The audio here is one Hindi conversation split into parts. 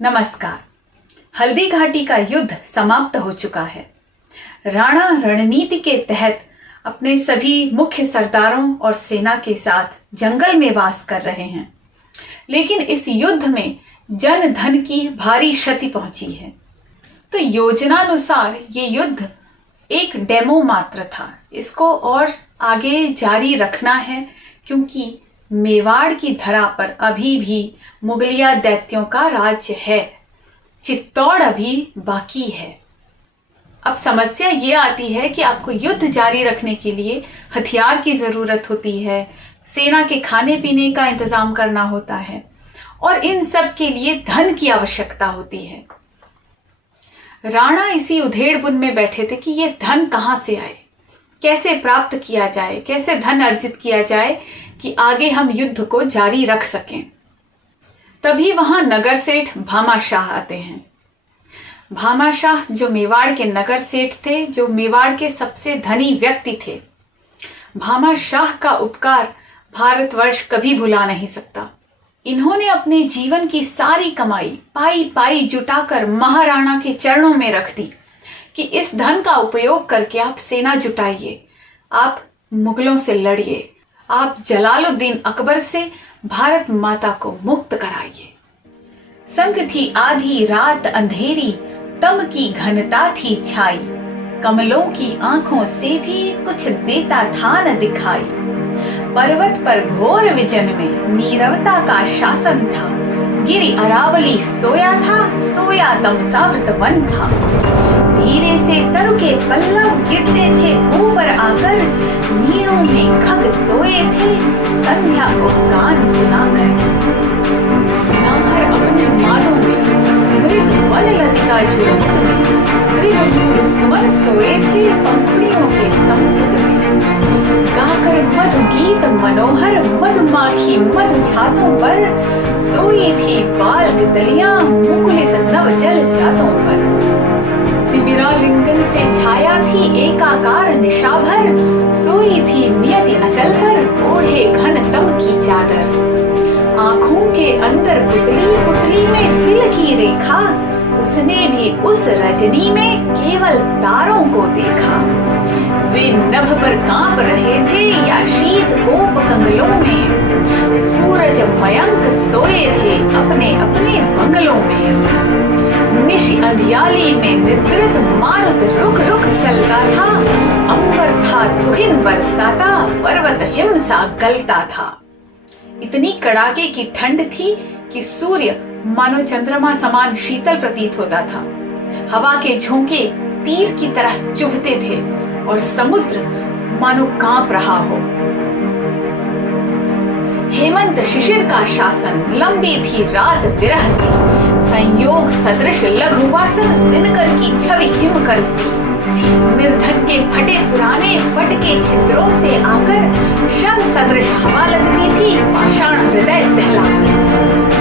नमस्कार। हल्दी घाटी का युद्ध समाप्त हो चुका है। राणा रणनीति के तहत अपने सभी मुख्य सरदारों और सेना के साथ जंगल में वास कर रहे हैं, लेकिन इस युद्ध में जन धन की भारी क्षति पहुंची है। तो योजनानुसार ये युद्ध एक डेमो मात्र था। इसको और आगे जारी रखना है, क्योंकि मेवाड़ की धरा पर अभी भी मुगलिया दैत्यों का राज्य है। चित्तौड़ अभी बाकी है। अब समस्या ये आती है कि आपको युद्ध जारी रखने के लिए हथियार की जरूरत होती है, सेना के खाने पीने का इंतजाम करना होता है और इन सब के लिए धन की आवश्यकता होती है। राणा इसी उधेड़-बुन में बैठे थे कि ये धन कहां से आए, कैसे प्राप्त किया जाए, कैसे धन अर्जित किया जाए कि आगे हम युद्ध को जारी रख सकें। तभी वहां नगर सेठ भामाशाह आते हैं। भामाशाह जो मेवाड़ के नगर सेठ थे, जो मेवाड़ के सबसे धनी व्यक्ति थे। भामाशाह का उपकार भारतवर्ष कभी भुला नहीं सकता। इन्होंने अपने जीवन की सारी कमाई पाई पाई जुटाकर महाराणा के चरणों में रख दी कि इस धन का उपयोग करके आप सेना जुटाइए, आप मुगलों से लड़िए, आप जलालुद्दीन अकबर से भारत माता को मुक्त कराइए। संग थी आधी रात अंधेरी, तम की घनता थी छाई, कमलों की आंखों से भी कुछ देता था न दिखाई। पर्वत पर घोर विजन में नीरवता का शासन था, गिरि अरावली सोया था, सोया तमसावृत वन था। धीरे से तरु के पल्लव गिरते थे ऊपर आकर, नीड़ों में खग सोए थे संध्या को गान सुनाकर। नाहर अपने मालों में मृग वन लतिका झुरमुट में, त्रिभुवन सुमन सोए थे पंखुड़ियों के समुद्र में। गाकर मधु गीत मनोहर मधुमाखी मधु छातों पर, सोई थी बाल तितलियां मुकुलित नव जल जातों पर। तिमिरा लिंगन से छाया थी एकाकार निशाभर, सोई थी नियति अचल पर ओढ़े घन तम की चादर। आंखों के अंदर पुतली पुतली में दिल की रेखा, उसने भी उस रजनी में केवल तारों को देखा। वे नभ पर कांप रहे थे या शीत कोप कंगलों में, सूरज मयंक सोए थे अपने अपने बंगलों में। निश अंधियाली में निद्रित मारुत रुक रुक चलता था, अंबर था तुहिन बरसाता, पर्वत हिमसा गलता था। इतनी कड़ाके की ठंड थी कि सूर्य मानो चंद्रमा समान शीतल प्रतीत होता था। हवा के झोंके तीर की तरह चुभते थे और समुद्र मानो कांप रहा हो। हेमंत शिशिर का शासन, लंबी थी रात विरह सी, संयोग सदृश लघुवासन दिनकर की छवि हिमकर सी। निर्धन के फटे पुराने पट के छिद्रों से आकर, शव सदृश हवा लगती थी पाषाण हृदय दहलाकर।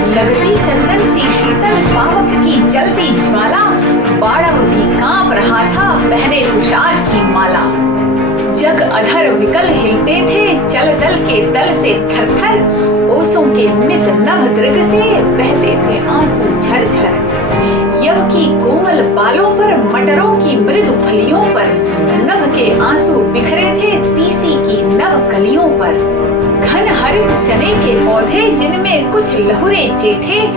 लगती चंदन सी शीतल पावक की जलती ज्वाला, बाड़व भी कांप रहा था पहने तुषार की माला। जग अधर विकल हिलते थे चल दल के दल से थरथर, ओसों के मिस नभ दृग से बहते थे आंसू झरझर। यव की कोमल बालों पर मटरों की मृदु फलियों पर, नभ के आंसू बिखरे थे तीसी की नव कलियों पर। घन हरित चने के पौधे जिनमें कुछ लहुरे जेठे,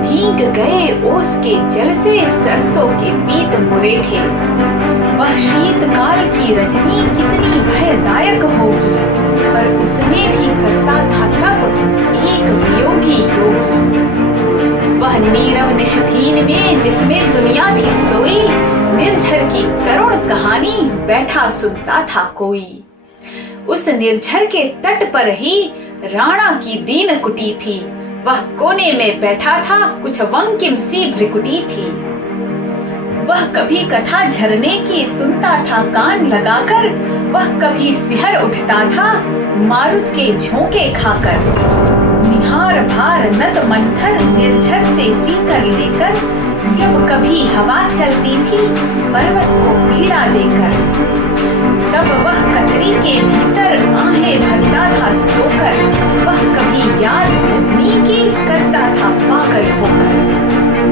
भीग गए ओस के जल से सरसों के पीत मुरेठे। वह शीतकाल की रजनी कितनी भयदायक होगी, पर उसमें भी करता था तब एक वियोगी योगी। वह नीरव निशथीन में जिसमें दुनिया थी सोई, निर्झर की करुण कहानी बैठा सुनता था कोई। उस निर्झर के तट पर ही राणा की दीन कुटी थी, वह कोने में बैठा था कुछ वंकिम सी भ्रिकुटी थी। वह कभी कथा झरने की सुनता था कान लगाकर, वह कभी सिहर उठता था मारुत के झोंके खाकर। निहार भार नत मंथर निर्झर से सीकर लेकर, जब कभी हवा चलती थी पर्वत को पीड़ा देकर। तब वह कतरी के भीतर आहें भरता था सोकर, वह कभी याद जननी की करता था पागल होकर।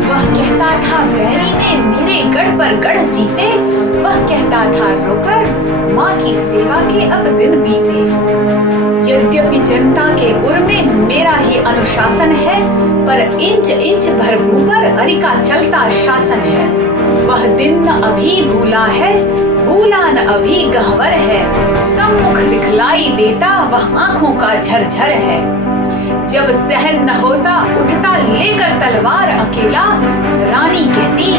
वह बोला था बैरी ने मेरे गढ़ पर गढ़ जीते, वह कहता था रोकर माँ की सेवा के अब दिन बीते। यद्यपि जनता के उर में मेरा ही अनुशासन है, पर इंच इंच भरभू पर अरि का चलता शासन है। वह दिन न अभी भूला है, भूला न अभी गहवर है, सम्मुख दिखलाई देता वह आंखों का झरझर है। जब सहन न होता उठता लेकर तलवार अकेला, रानी कहती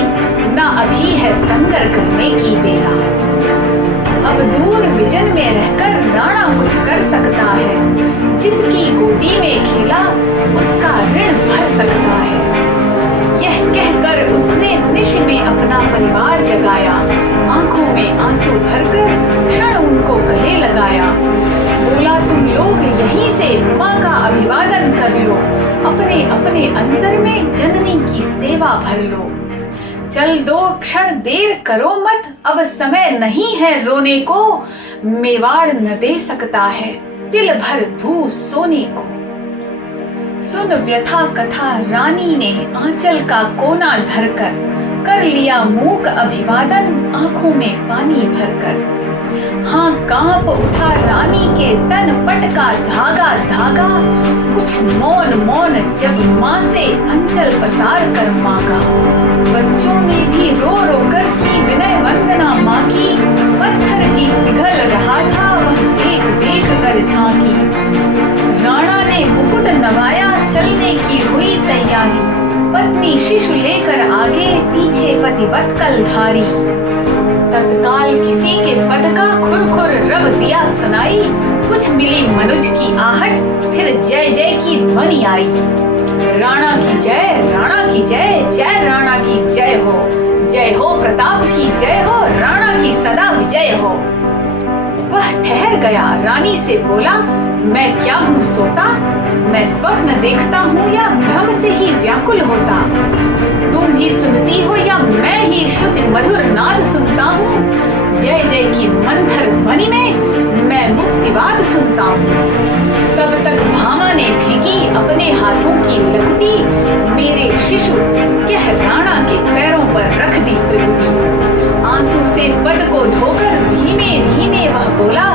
न अभी है संगर करने की बेला। अब दूर विजन में रहकर राणा कुछ कर सकता है, जिसकी गोदी में खेला उसका ऋण भर सकता है। यह कहकर उसने निश में अपना परिवार जगाया, आंखों में आंसू भरकर क्षण उनको गले लगाया। बोला तुम लोग यहीं से माँ का अभिवादन कर लो, अपने अपने अंतर में जननी की सेवा भर लो। चल दो क्षण देर करो मत, अब समय नहीं है रोने को, मेवाड़ न दे सकता है दिल भर भू सोने को। सुन व्यथा कथा रानी ने आंचल का कोना धरकर, कर लिया मूक अभिवादन आंखों में पानी भरकर। हाँ कांप उठा रानी के तन पट का धागा धागा, कुछ मौन मौन जब माँ से अंचल पसार कर मांगा। बच्चों ने भी रो रो कर की विनय वंदना माँ की, पत्थर भी पिघल रहा था वह देख देख कर झांकी। राणा ने मुकुट नवाया चलने की हुई तैयारी, पत्नी शिशु लेकर आगे पीछे पतिव्रत कलधारी। तत्काल किसी के पद का खुर खुर रब दिया सुनाई, कुछ मिली मनुज की आहट फिर जय जय की ध्वनि आई। राणा की जय, राणा की जय, जय राणा की जय हो प्रताप की जय हो, राणा की सदा विजय हो। वह ठहर गया रानी से बोला मैं क्या हूँ सोता, मैं स्वप्न देखता हूँ या भ्रम से ही व्याकुल होता। तुम भी सुनती हो या मैं ही श्रुति मधुर नाद सुनता हूँ, जय जय की मंथर ध्वनि में मैं मुक्तिवाद सुनता हूँ। तब तक भामा ने फेंकी अपने हाथों की लकुटी, मेरे शिशु कह राणा के पैरों पर रख दी त्रिपुटी। आंसू से पद को धोकर धीमे धीमे वह बोला,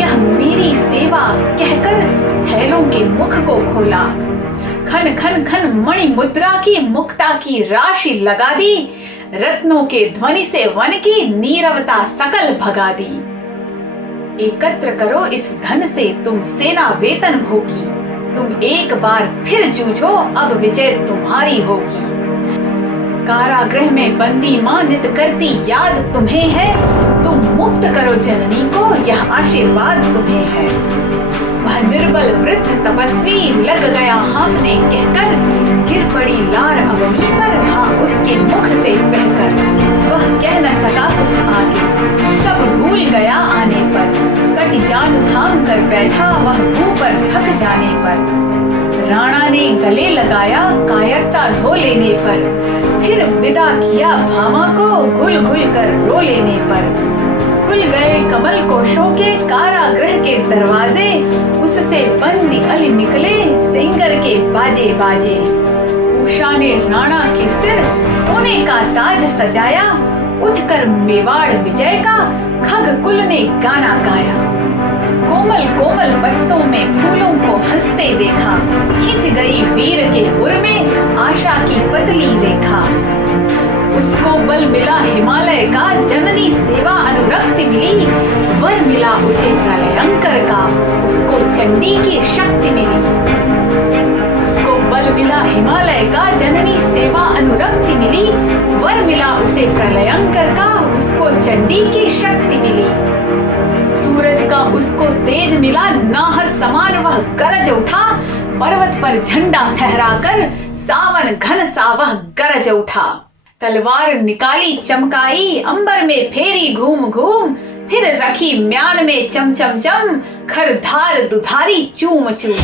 यह मेरी सेवा कहकर थैलों के मुख को खोला। खन खन खन मणि मुद्रा की मुक्ता की राशि लगा दी, रत्नों के ध्वनि से वन की नीरवता सकल भगा दी। एकत्र करो इस धन से तुम सेना वेतन भोगी, तुम एक बार फिर जूझो अब विजय तुम्हारी होगी। कारागृह में बंदी माँ नित करती याद तुम्हें है, तुम मुक्त करो जननी को यह आशीर्वाद तुम्हें है। वह निर्बल वृद्ध तपस्वी लग गया हांफने कहकर, गिर पड़ी लार अवनी पर हाँ उसके मुख से बहकर। वह कह न सका कुछ आगे, सब भूल गया आने पर, कट जान थाम कर बैठा वह ऊपर थक जाने पर। राणा ने गले लगाया कायरता ढो लेने पर, फिर विदा किया भामा को घुल घुल कर रो लेने पर। खुल गए कमल कोशों के कारागृह के दरवाजे, उससे बंदी अली निकले सिंगर के बाजे बाजे। उषा ने राणा के सिर सोने का ताज सजाया, उठकर मेवाड़ विजय का खग कुल ने गाना गाया। कोमल कोमल पत्तों में फूलों को हंसते देखा, खिंच गई वीर के उर में आशा की पतली रेखा। उसको बल मिला हिमालय का जननी सेवा अनुरक्ति मिली, वर मिला उसे प्रलयंकर का उसको चंडी की शक्ति मिली। उसको बल मिला हिमालय का जननी सेवा अनुरक्ति मिली, वर मिला उसे प्रलयंकर का उसको चंडी की शक्ति मिली। सूरज का उसको तेज मिला नाहर समान वह गरज उठा, पर्वत पर झंडा फहराकर सावन घन सा वह गरज उठा। तलवार निकाली चमकाई अंबर में फेरी घूम घूम, फिर रखी म्यान में चम चम चम खरधार दुधारी चूम चूम।